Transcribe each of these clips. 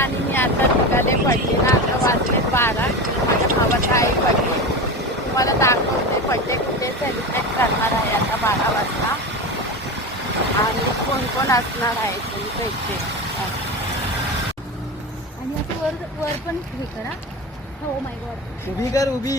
आणि मी आता निघाले बड्डेला. आता वाजले 12. माझ्या भावाचा आई बड्डे तुम्हाला दाखवते. बड्डे कुठे सेलिब्रेट करणार आहे आता 12 वाजता आणि कोण कोण असणार आहे तुमच्या इथे. आणि असं वर वर पण हे करा. हो माय गॉड. उभी कर उभी.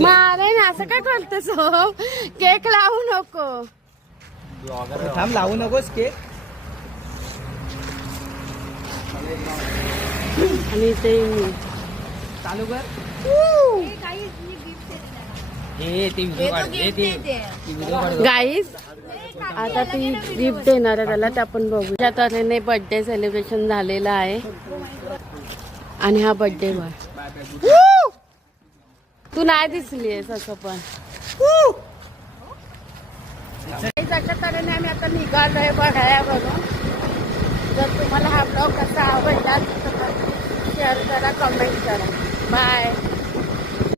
मारे ना असं काय करतेस हो? केक लावू नको. थांब लावू नकोस केक. आणि ते चालू कर. गाईस आता ती गिफ्ट देणार आहे त्याला, ते आपण बघू. त्या तऱ्हेने बर्थडे सेलिब्रेशन झालेलं आहे आणि हा बर्थडे बॉय. तू नाही दिसलीयस असं पण. अशा तऱ्हेने आम्ही आता निघालोय बघायावरून. जर तुम्हाला हा ब्लॉग कसा आवडला तर शेअर करा, कमेंट करा. बाय.